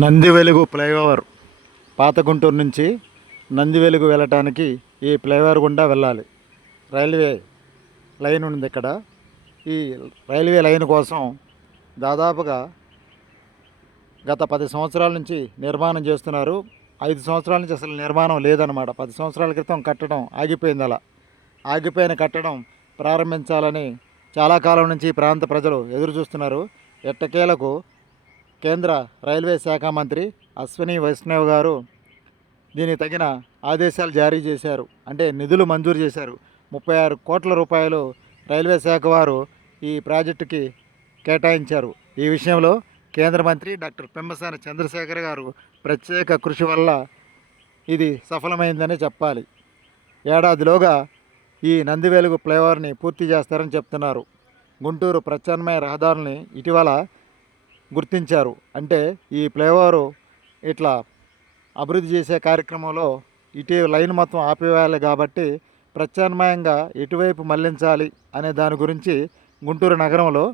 నంది వెలుగు ఫ్లైఓవర్ పాత గుంటూరు నుంచి నంది వెలుగు వెళ్ళటానికి ఈ ఫ్లైఓవర్ గుండా వెళ్ళాలి. రైల్వే లైన్ ఉంది ఇక్కడ. ఈ రైల్వే లైన్ కోసం దాదాపుగా గత పది సంవత్సరాల నుంచి నిర్మాణం చేస్తున్నారు. ఐదు సంవత్సరాల నుంచి అసలు నిర్మాణం లేదనమాట పది సంవత్సరాల క్రితం కట్టడం ఆగిపోయింది అలా. ఆగిపోయిన కట్టడం ప్రారంభించాలని చాలా కాలం నుంచి ఈ ప్రాంత ప్రజలు ఎదురు చూస్తున్నారు ఎట్టకేలకు కేంద్ర రైల్వే శాఖ మంత్రి అశ్విని వైష్ణవ్ గారు దీనికి తగిన ఆదేశాలు జారీ చేశారు. అంటే నిధులు మంజూరు చేశారు. ముప్పై ఆరు కోట్ల రూపాయలు రైల్వే శాఖ వారు ఈ ప్రాజెక్టుకి కేటాయించారు. ఈ విషయంలో కేంద్ర మంత్రి డాక్టర్ పెమ్మసాని చంద్రశేఖర్ గారు ప్రత్యేక కృషి వల్ల ఇది సఫలమైందని చెప్పాలి. ఏడాదిలోగా ఈ నందివేలుగు ఫ్లైఓవర్ని పూర్తి చేస్తారని చెప్తున్నారు. గుంటూరు ప్రత్యామ్నాయ రహదారుల్ని ఇటీవల గుర్తించారు. అంటే ఈ ఫ్లైఓవర్ ఇట్లా అభివృద్ధి చేసే కార్యక్రమంలో ఇటు లైన్ మొత్తం ఆపివేయాలి కాబట్టి ప్రత్యామ్నాయంగా ఎటువైపు మళ్ళించాలి అనే దాని గురించి గుంటూరు నగరంలో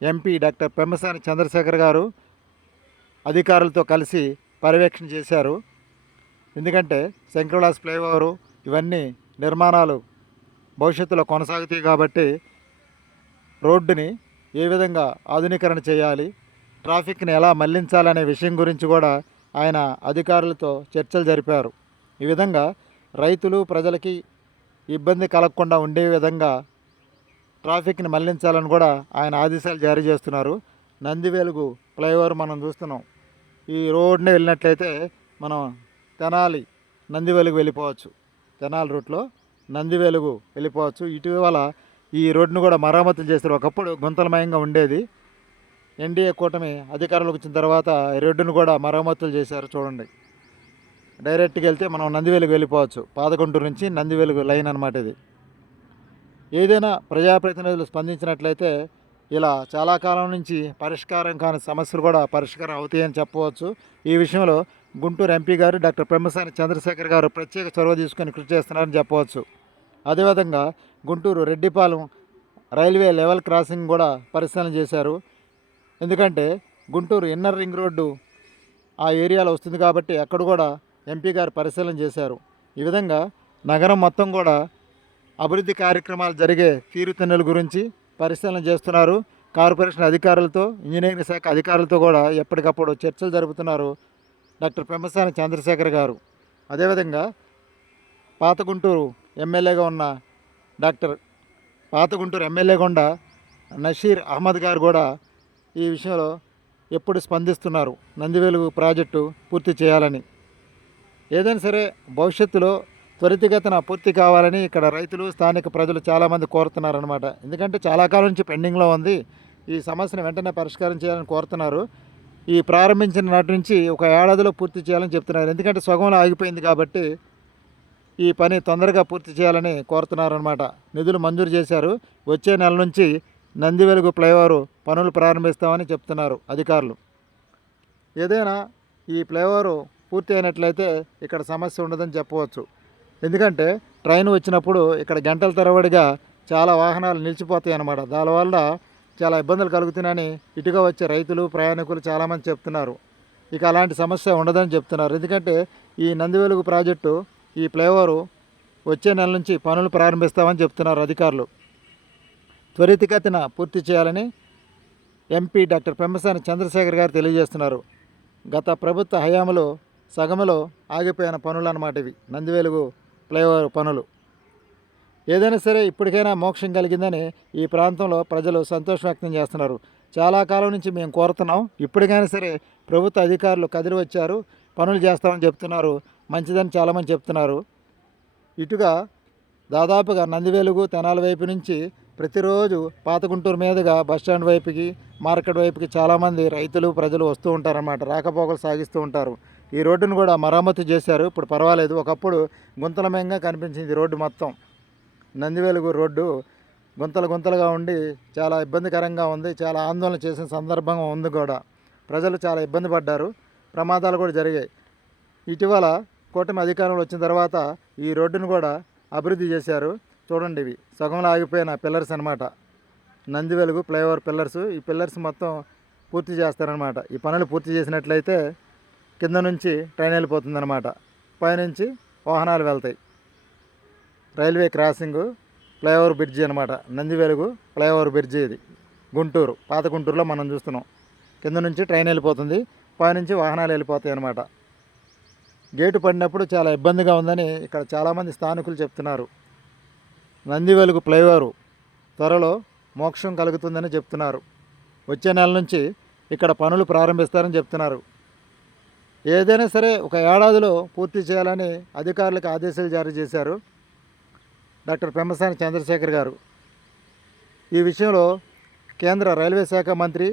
ఎంపీ డాక్టర్ పెమ్మసాని చంద్రశేఖర్ గారు అధికారులతో కలిసి పర్యవేక్షణ చేశారు. ఎందుకంటే శంకరవిలాస్ ఫ్లైఓవరు ఇవన్నీ నిర్మాణాలు భవిష్యత్తులో కొనసాగుతాయి కాబట్టి రోడ్డుని ఏ విధంగా ఆధునీకరణ చేయాలి ట్రాఫిక్ని ఎలా మళ్ళించాలనే విషయం గురించి కూడా ఆయన అధికారులతో చర్చలు జరిపారు. ఈ విధంగా రైతులు ప్రజలకి ఇబ్బంది కలగకుండా ఉండే విధంగా ట్రాఫిక్ని మళ్ళించాలని కూడా ఆయన ఆదేశాలు జారీ చేస్తున్నారు. నందివేలుగు ఫ్లైఓవర్ మనం చూస్తున్నాం. ఈ రోడ్ని వెళ్ళినట్లయితే మనం తెనాలి నందివేలుగు వెళ్ళిపోవచ్చు. తెనాలి రూట్లో నందివేలుగు వెళ్ళిపోవచ్చు. ఇటీవల ఈ రోడ్ను కూడా మరమ్మతులు చేస్తారు ఒకప్పుడు గుంతలమయంగా ఉండేది. ఎన్డీఏ కూటమి అధికారంలోకి వచ్చిన తర్వాత రెడ్డును రోడ్డును కూడా మరమ్మతులు చేశారు చూడండి. డైరెక్ట్గా వెళ్తే మనం నందివేలుకు వెళ్ళిపోవచ్చు. పాదకొంటూరు నుంచి నందివేలుకు లైన్ అనమాట ఇది. ఏదైనా ప్రజాప్రతినిధులు స్పందించినట్లయితే ఇలా చాలా కాలం నుంచి పరిష్కారం కాని సమస్యలు కూడా పరిష్కారం అవుతాయని చెప్పవచ్చు. ఈ విషయంలో గుంటూరు ఎంపీ గారు డాక్టర్ పెమ్మసాని చంద్రశేఖర్ గారు ప్రత్యేక చొరవ తీసుకొని కృషి చేస్తున్నారని చెప్పవచ్చు. అదేవిధంగా Guntur Reddipalem railway level crossing కూడా పరిశీలన చేశారు. ఎందుకంటే గుంటూరు ఇన్నర్ రింగ్ రోడ్డు ఆ ఏరియాలో వస్తుంది కాబట్టి అక్కడ కూడా ఎంపీ గారు పరిశీలన చేశారు. ఈ విధంగా నగరం మొత్తం కూడా అభివృద్ధి కార్యక్రమాలు జరిగే తీరుతెన్నుల గురించి పరిశీలన చేస్తున్నారు. కార్పొరేషన్ అధికారులతో ఇంజనీరింగ్ శాఖ అధికారులతో కూడా ఎప్పటికప్పుడు చర్చలు జరుపుతున్నారు డాక్టర్ పెమ్మసాని చంద్రశేఖర్ గారు. అదేవిధంగా పాత గుంటూరు ఎమ్మెల్యేగా ఉన్న డాక్టర్ పాత గుంటూరు ఎమ్మెల్యే గుండా నషీర్ అహ్మద్ గారు కూడా ఈ విషయంలో ఎప్పుడు స్పందిస్తున్నారు? నందివేలుగు ప్రాజెక్టు పూర్తి చేయాలని. ఏదైనా సరే భవిష్యత్తులో త్వరితగతిన పూర్తి కావాలని ఇక్కడ రైతులు స్థానిక ప్రజలు చాలామంది కోరుతున్నారనమాట ఎందుకంటే చాలా కాలం నుంచి పెండింగ్లో ఉంది. ఈ సమస్యను వెంటనే పరిష్కారం చేయాలని కోరుతున్నారు. ఈ ప్రారంభించిన నాటి నుంచి ఒక ఏడాదిలో పూర్తి చేయాలని చెప్తున్నారు. ఎందుకంటే సగంలో ఆగిపోయింది కాబట్టి ఈ పని తొందరగా పూర్తి చేయాలని కోరుతున్నారనమాట నిధులు మంజూరు చేశారు. వచ్చే నెల నుంచి నందివెలుగు ఫ్లైఓవర్ పనులు ప్రారంభిస్తామని చెప్తున్నారు అధికారులు. ఏదైనా ఈ ఫ్లైఓవర్ పూర్తి అయినట్లయితే ఇక్కడ సమస్య ఉండదని చెప్పవచ్చు. ఎందుకంటే ట్రైన్ వచ్చినప్పుడు ఇక్కడ గంటల తరబడిగా చాలా వాహనాలు నిలిచిపోతాయి అన్నమాట. దానివల్ల చాలా ఇబ్బందులు కలుగుతున్నాయని ఇటుగా వచ్చే రైతులు ప్రయాణికులు చాలామంది చెప్తున్నారు. ఇక అలాంటి సమస్య ఉండదని చెప్తున్నారు. ఎందుకంటే ఈ నందివెలుగు ప్రాజెక్టు ఈ ఫ్లైఓవర్ వచ్చే నెల నుంచి పనులు ప్రారంభిస్తామని చెప్తున్నారు అధికారులు. త్వరితగతిన పూర్తి చేయాలని ఎంపీ డాక్టర్ పెంబసాని చంద్రశేఖర్ గారు తెలియజేస్తున్నారు. గత ప్రభుత్వ హయాంలో సగములో ఆగిపోయిన పనులు అన్నమాట ఇవి. నందివేలుగు ఫ్లైఓవర్ పనులు. ఏదైనా సరే ఇప్పటికైనా మోక్షం కలిగిందని ఈ ప్రాంతంలో ప్రజలు సంతోషం వ్యక్తం చేస్తున్నారు. చాలా కాలం నుంచి మేము కోరుతున్నాం. ఇప్పటికైనా సరే ప్రభుత్వ అధికారులు కదిలి వచ్చారు. పనులు చేస్తామని చెప్తున్నారు. మంచిదని చాలామంది చెప్తున్నారు. ఇటుగా దాదాపుగా నందివేలుగు తెనాల వైపు నుంచి ప్రతిరోజు పాత గుంటూరు మీదుగా బస్టాండ్ వైపుకి మార్కెట్ వైపుకి చాలామంది రైతులు ప్రజలు వస్తూ ఉంటారన్నమాట. రాకపోకలు సాగిస్తూ ఉంటారు. ఈ రోడ్డును కూడా మరమ్మతు చేశారు. ఇప్పుడు పర్వాలేదు. ఒకప్పుడు గుంతలమయంగా కనిపించింది రోడ్డు మొత్తం. నందివేలుగు రోడ్డు గుంతలు గుంతలుగా ఉండి చాలా ఇబ్బందికరంగా ఉంది. చాలా ఆందోళన చేసిన సందర్భంగా ఉంది కూడా. ప్రజలు చాలా ఇబ్బంది పడ్డారు. ప్రమాదాలు కూడా జరిగాయి. ఇటీవల కూటమి అధికారంలో వచ్చిన తర్వాత ఈ రోడ్డును కూడా అభివృద్ధి చేశారు. చూడండి ఇవి. సగంలో ఆగిపోయిన పిల్లర్స్ అనమాట నందివెలుగు ఫ్లైఓవర్ పిల్లర్స్. ఈ పిల్లర్స్ మొత్తం పూర్తి చేస్తారనమాట ఈ పనులు పూర్తి చేసినట్లయితే కింద నుంచి ట్రైన్ వెళ్ళిపోతుంది అనమాట పైనుంచి వాహనాలు వెళ్తాయి. రైల్వే క్రాసింగ్ ఫ్లైఓవర్ బ్రిడ్జి అనమాట నంది వెలుగు ఫ్లైఓవర్ బ్రిడ్జి ఇది. గుంటూరు పాత గుంటూరులో మనం చూస్తున్నాం. కింద నుంచి ట్రైన్ వెళ్ళిపోతుంది. పైనుంచి వాహనాలు వెళ్ళిపోతాయి అనమాట గేటు పడినప్పుడు చాలా ఇబ్బందిగా ఉందని ఇక్కడ చాలామంది స్థానికులు చెప్తున్నారు. నందివెలుగు ఫ్లైఓవర్ ఫ్లైఓవరు త్వరలో మోక్షం కలుగుతుందని చెప్తున్నారు. వచ్చే నెల నుంచి ఇక్కడ పనులు ప్రారంభిస్తారని చెప్తున్నారు. ఏదైనా సరే ఒక ఏడాదిలో పూర్తి చేయాలని అధికారులకు ఆదేశాలు జారీ చేశారు డాక్టర్ పెమ్మసాని చంద్రశేఖర్ గారు. ఈ విషయంలో కేంద్ర రైల్వే శాఖ మంత్రి